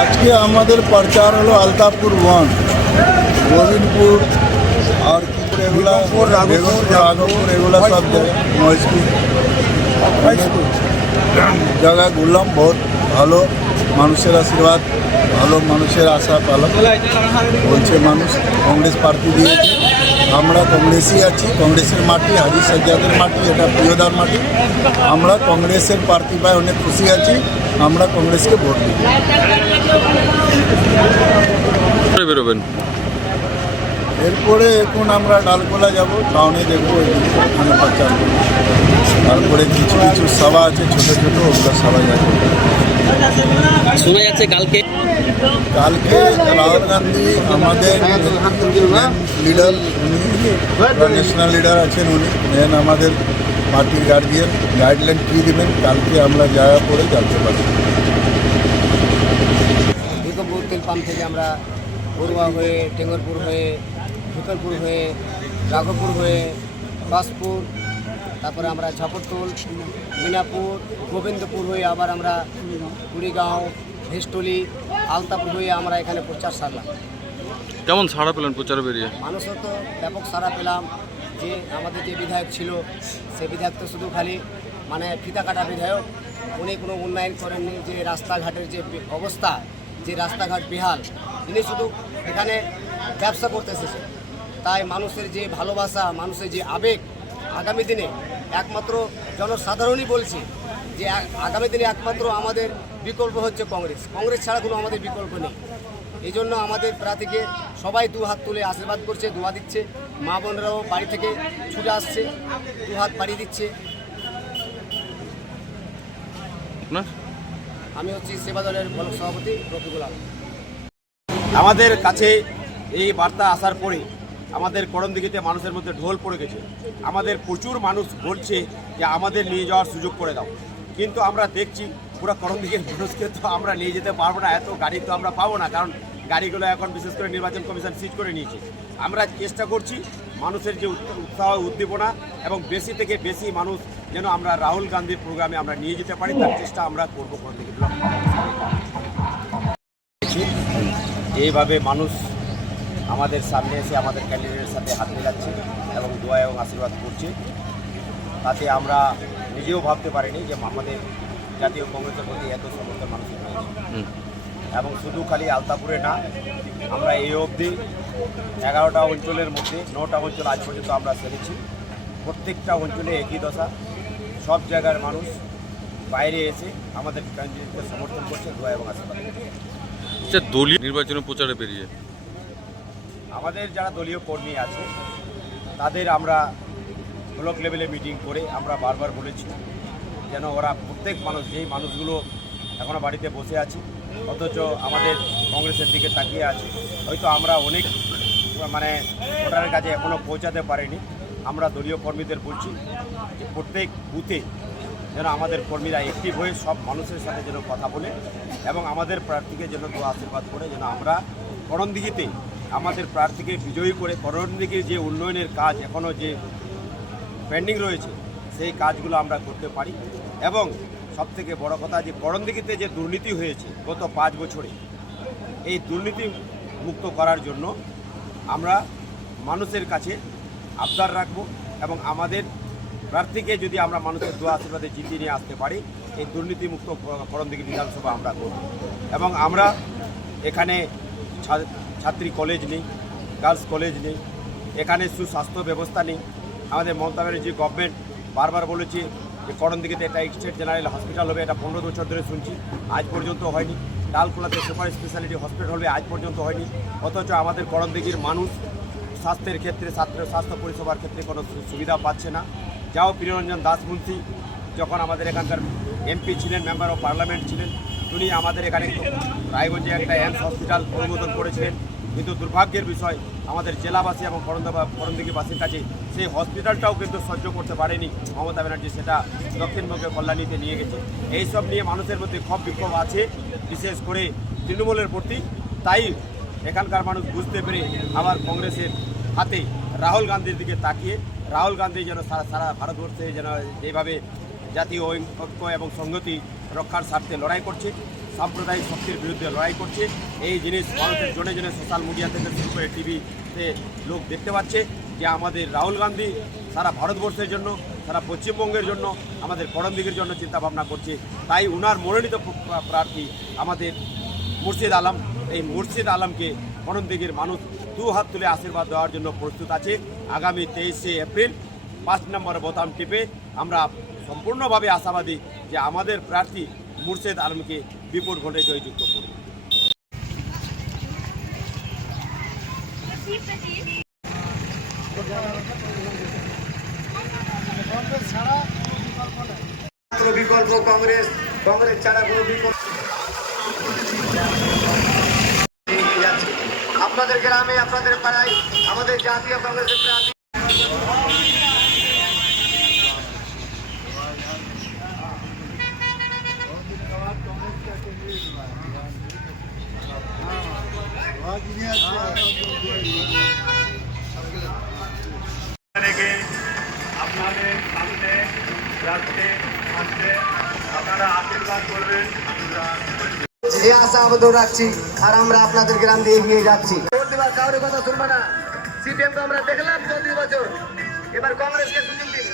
আজকে আমাদের প্রচার হলো আলতাপুর ওয়ান, গোবিন্দপুর আর কি করে এগুলা রাঘবপুর এগুলা সব মহেশপুর জায়গায় ঘুরলাম। বহুত ভালো মানুষের আশীর্বাদ, ভালো মানুষের আশা পালন বলছে মানুষ। কংগ্রেস প্রার্থী দিয়েছে, আমরা কংগ্রেসই আছি। কংগ্রেসের মাটি, হাজি সাজ্জাদের মাটি, এটা প্রিয়দার মাটি। আমরা কংগ্রেসের প্রার্থী পাই অনেক খুশি আছি। আমরা কংগ্রেসকে ভোট দিই। বেরোবেন এরপরে এখন আমরা ডালকোলা যাব, টাউনে দেখবো, ওখানে প্রচার করবো। তারপরে কিছু কিছু সভা আছে ছোট ছোট, ওগুলো সভা যাবে। শোনা যাচ্ছে কালকে রাহুল গান্ধী আমাদের লিডার, উনি ন্যাশনাল লিডার আছেন, উনি মেন আমাদের পার্টির গার্জিয়ান। গাইডলাইন কী দেবেন কালকে আমরা জায়গা পড়ে জানতে পারি। ভিকমপুর তেল পাম্প থেকে আমরা বড়ুয়া হয়ে, টেঙ্গরপুর হয়ে, ভিকরপুর হয়ে, রাঘবপুর হয়ে, বাসপুর, তারপরে আমরা ঝাপরটোল, মিনাপুর, গোবিন্দপুর হয়ে আবার আমরা কুড়িগাঁও, ভেস্টলি, আলতাপুর হয়ে আমরা এখানে প্রচার সারলাম। কেমন সাড়া পেলেন প্রচারে বেরিয়ে? মানুষও তো ব্যাপক সাড়া পেলাম। যে আমাদের যে বিধায়ক ছিল, সে বিধায়ক তো শুধু খালি মানে ফিতা কাটা বিধায়ক, উনি কোনো উন্নয়ন করেননি। যে রাস্তাঘাটের যে অবস্থা, যে রাস্তাঘাট বেহাল, তিনি শুধু এখানে ব্যবসা করতে এসেছে। তাই মানুষের যে ভালোবাসা, মানুষের যে আবেগ, আগামী দিনে একমাত্র জনসাধারণই বলছে যে আগামী দিনে একমাত্র আমাদের বিকল্প হচ্ছে কংগ্রেস। কংগ্রেস ছাড়া কোনো আমাদের বিকল্প নেই। এই জন্য আমাদের প্রার্থীকে সবাই দু হাত তুলে আশীর্বাদ করছে, দোয়া দিচ্ছে। মা বোনরাও বাড়ি থেকে ছুটে আসছে, দু হাত বাড়িয়ে দিচ্ছে। আমি হচ্ছি সেবা দলের ব্লক সভাপতি রফিকুল আলম। আমাদের কাছে এই বার্তা আসার পরে আমাদের করণদিঘিতে মানুষের মধ্যে ঢোল পড়ে গেছে। আমাদের প্রচুর মানুষ বলছে যে আমাদের নিয়ে যাওয়ার সুযোগ করে দাও, কিন্তু আমরা দেখছি পুরো করণদিঘির মানুষকে তো আমরা নিয়ে যেতে পারবো না। এত গাড়ি তো আমরা পাবো না, কারণ গাড়িগুলো এখন বিশেষ করে নির্বাচন কমিশন সিজ করে নিয়েছে। আমরা চেষ্টা করছি মানুষের যে উৎসাহ, উদ্দীপনা এবং বেশি থেকে বেশি মানুষ যেন আমরা রাহুল গান্ধীর প্রোগ্রামে আমরা নিয়ে যেতে পারি, তার চেষ্টা আমরা করবো করণদিঘি ব্লক। এইভাবে মানুষ আমাদের সামনে এসে আমাদের ক্যান্ডিডেটের সাথে হাত মেলাচ্ছে এবং দোয়া এবং আশীর্বাদ করছে। তাতে আমরা নিজেও ভাবতে পারিনি যে আমাদের জাতীয় কংগ্রেসের প্রতি এত সমর্থন মানুষের রয়েছে। এবং শুধু খালি আলতাপুরে না, আমরা এই অবধি 11টা অঞ্চলের মধ্যে 9টা অঞ্চল আজ পর্যন্ত আমরা সেরেছি। প্রত্যেকটা অঞ্চলে একই দশা। সব জায়গার মানুষ বাইরে এসে আমাদের ক্যান্ডিডেটকে সমর্থন করছে, দোয়া এবং আশীর্বাদ করছে। দলীয় নির্বাচনের প্রচারে বেরিয়ে আমাদের যারা দলীয় কর্মী আছে তাদের আমরা ব্লক লেভেলে মিটিং করে আমরা বারবার বলেছি যেন ওরা প্রত্যেক মানুষ, যেই মানুষগুলো এখনও বাড়িতে বসে আছে অথচ আমাদের কংগ্রেসের দিকে তাকিয়ে আছে, হয়তো আমরা অনেক ভোটারের কাছে এখনও পৌঁছাতে পারিনি, আমরা দলীয় কর্মীদের বলছি যে প্রত্যেক বুথে যেন আমাদের কর্মীরা অ্যাক্টিভ হয়ে সব মানুষের সাথে যেন কথা বলে এবং আমাদের প্রার্থীকে যেন দোয়া আশীর্বাদ করে যেন আমরা করণদিঘিতে আমাদের প্রার্থীকে বিজয়ী করে করণদিঘির যে উন্নয়নের কাজ এখনও যে পেন্ডিং রয়েছে সেই কাজগুলো আমরা করতে পারি। এবং সবথেকে বড় কথা যে করণদিঘিতে যে দুর্নীতি হয়েছে গত 5 বছরে, এই দুর্নীতি মুক্ত করার জন্য আমরা মানুষের কাছে আবদার রাখব এবং আমাদের প্রার্থীকে যদি আমরা মানুষের দোয়া আশীর্বাদে জিতিয়ে নিয়ে আসতে পারি, এই দুর্নীতিমুক্ত করণদিঘি বিধানসভা আমরা করব। এবং আমরা এখানে ছাত্রী কলেজ নেই, গার্লস কলেজ নেই, এখানে সুস্বাস্থ্য ব্যবস্থা নেই। আমাদের মমতা ব্যানার্জি গভর্নমেন্ট বারবার বলেছে যে করণদিঘিতে একটা স্টেট জেনারেল হসপিটাল হবে, এটা 15 বছর ধরে শুনছি, আজ পর্যন্ত হয়নি। ডালখোলাতে সুপার স্পেশালিটি হসপিটাল হবে, আজ পর্যন্ত হয়নি। অথচ আমাদের করণদিঘির মানুষ স্বাস্থ্যের ক্ষেত্রে, স্বাস্থ্য পরিষেবার ক্ষেত্রে কোনো সুবিধা পাচ্ছে না। যাও প্রিয়রঞ্জন দাস মুন্সি যখন আমাদের এখানকার এমপি ছিলেন, মেম্বার অফ পার্লামেন্ট ছিলেন, উনি আমাদের এখানে রায়গঞ্জে একটা এমস হসপিটাল অনুমোদন করেছিলেন, কিন্তু দুর্ভাগ্যের বিষয় আমাদের জেলাবাসী এবং করণদিঘিবাসীর কাছে সেই হসপিটালটাও কিন্তু সহ্য করতে পারেনি মমতা ব্যানার্জি, সেটা দক্ষিণবঙ্গের কল্যাণীতে নিয়ে গেছে। এইসব নিয়ে মানুষের মধ্যে ক্ষোভ বিক্ষোভ আছে, বিশেষ করে তৃণমূলের প্রতি। তাই এখানকার মানুষ বুঝতে পেরে আবার কংগ্রেসের হাতে রাহুল গান্ধীর দিকে তাকিয়ে রাহুল গান্ধী যেন সারা ভারতবর্ষে যেন যেভাবে জাতীয় ঐক্য এবং সংহতি রক্ষার স্বার্থে লড়াই করছে, সাম্প্রদায়িক শক্তির বিরুদ্ধে লড়াই করছে। এই জিনিস ভারতের জনে জনে সোশ্যাল মিডিয়া থেকে শুরু করে টিভিতে লোক দেখতে পাচ্ছে যে আমাদের রাহুল গান্ধী সারা ভারতবর্ষের জন্য, সারা পশ্চিমবঙ্গের জন্য, আমাদের করণদিঘির জন্য চিন্তাভাবনা করছে। তাই উনার মনোনীত প্রার্থী আমাদের মুর্শিদ আলম, এই মুর্শিদ আলমকে করণদিঘির মানুষ দু হাত তুলে আশীর্বাদ দেওয়ার জন্য প্রস্তুত আছে। আগামী 23শে এপ্রিল 5 নম্বর বোতাম টিপে আমরা সম্পূর্ণভাবে আশাবাদী যে আমাদের প্রার্থী মুর্শিদ আলমকে বিপুল ভোটে জয়যুক্ত করবে। বিকল্প কংগ্রেস, কংগ্রেস ছাড়া কোনো বিকল্প আপনাদের গ্রামে, আপনাদের পাড়ায় আমাদের জাতীয় কংগ্রেসের প্রার্থী আপনাদের সামনে যাচ্ছে আসছে, আপনারা আশীর্বাদ করবেন। এই আশা আবেদন রাখছি, আর আমরা আপনাদের গ্রাম দিয়ে এগিয়ে যাচ্ছি। ভোট দেওয়ার কারোর কথা শুনবো না। সিপিএম তো আমরা দেখলাম 34 বছর, এবার কংগ্রেসকে সুযোগ দিন।